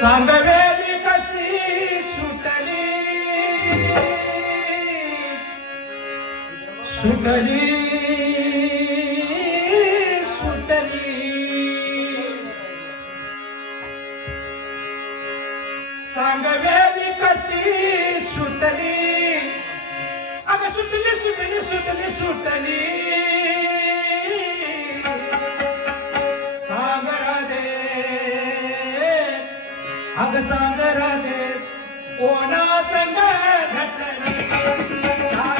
सांगवेली कशी सुटली? सुटली. सांग राधे ओना संग झटना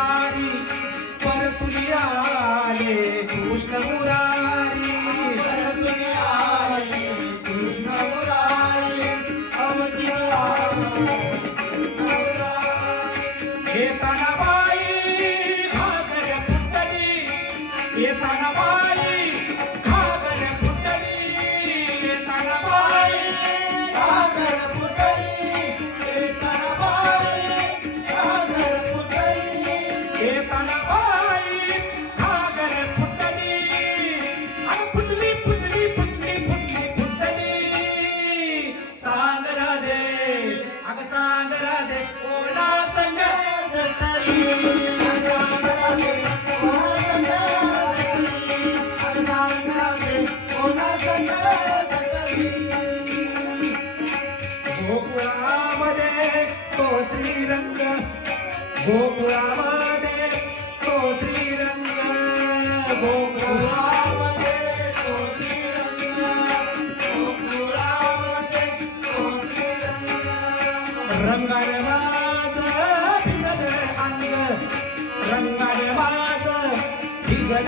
गोकुळामध्ये तो श्रीरंग. गोकुळामध्ये तो श्रीरंग. गोकुळामध्ये तो श्रीरंग. गोकुळामध्ये तो श्रीरंग. रंगाने वास अंग. रंगाने वास अंग. रंगाने वास भिजल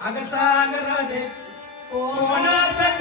अग सांग राधे कोणाचं